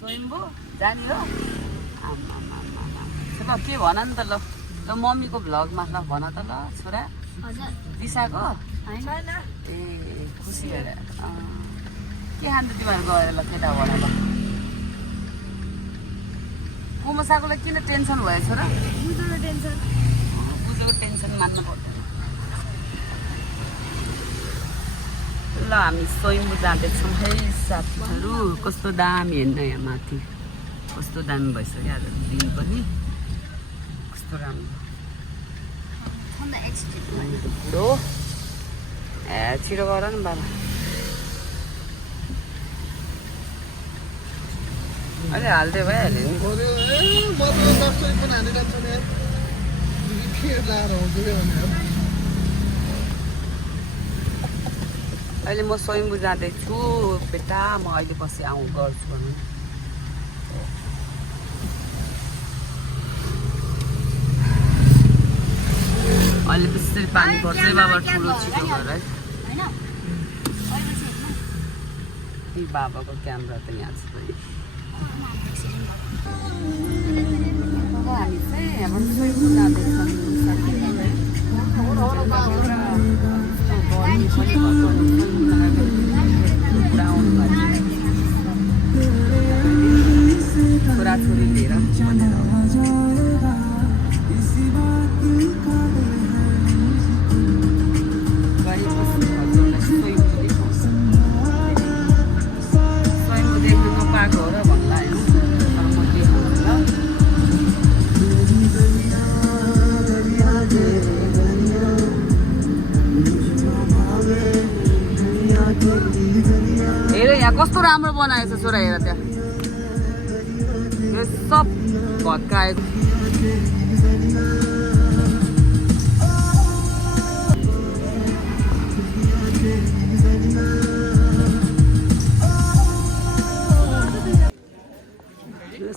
स्वयम्भू जाने हो ल के भन नि त ल मम्मीको भ्लगमा ल भन त ल छोरा दिशाको ए खुसी भएर के खान्छ तिमीहरू गएर ल केटा भन ल कुमसाकोलाई किन टेन्सन भयो छोरा पूजाको टेन्सन मान्नु पर्दैन ल हामी स्वयम्भू जाँदैछौँ है साथीहरू कस्तो दामी हेर्न यहाँ माथि कस्तो दामी भइसक्यो आज दिन पनि कस्तो राम्रो बुढो ए छिटो गर न बाबा अहिले हाल्दै भइहाल्यो नि अहिले म स्वयम्भू जाँदैछु बेटा म अहिले पछि गर्छु भनौँ अहिले त्यसरी पानी पर्छ बाबा ठुलो छिटो गरेर है ती बाबाको क्यामेरा त यहाँ छ हामी चाहिँ अब स्वयम्भू जाँदैछौँ छोराछोरी लिएर स्वयम्भू देख्न नपाएको हो र भन्ला होइन तर म हेर यहाँ कस्तो राम्रो बनाएको छ छोरा हेर त्यहाँ यो सब भत्काएको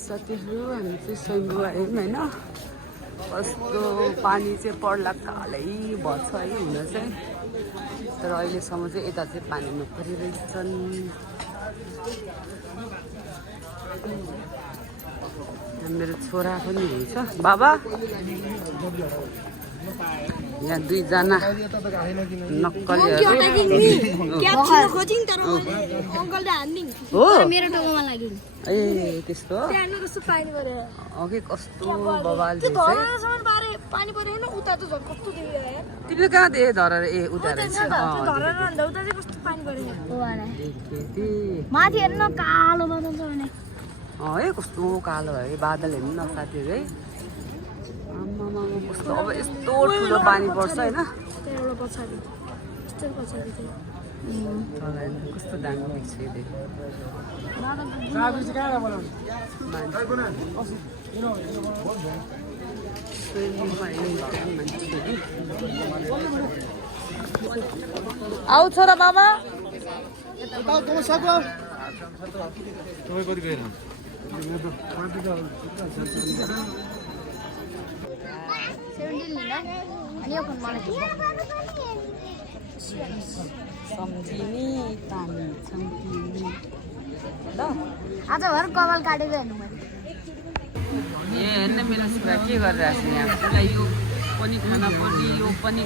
साथीहरू हामी चाहिँ स्वयम्भू आयौँ होइन कस्तो पानी चाहिँ पर्ला कालै भएछ है हुन चाहिँ तर अहिलेसम्म चाहिँ यता चाहिँ पानी नपरिरहेछन् मेरो छोरा पनि हुन्छ बाबा यहाँ दुईजना नक्कलीहरू ए त्यस्तो अघि कस्तो बवाल तिमीले कहाँ दिए धरेर ए उता रहेछ है कस्तो कालो है बादल हेर्नु न साथीहरू है आम्मामा कस्तो अब यस्तो ठुलो पानी पर्छ होइन कस्तो दामी भइसक्यो आऊ छोरा बाबा सम्झिने पानी सम्झिने ल आज भर कपाल काटेको हेर्नु मैले ए हेर्न मेरो छोरा के गरिरहेको छ यहाँ उसलाई यो पनि खाना पर्ने यो पनि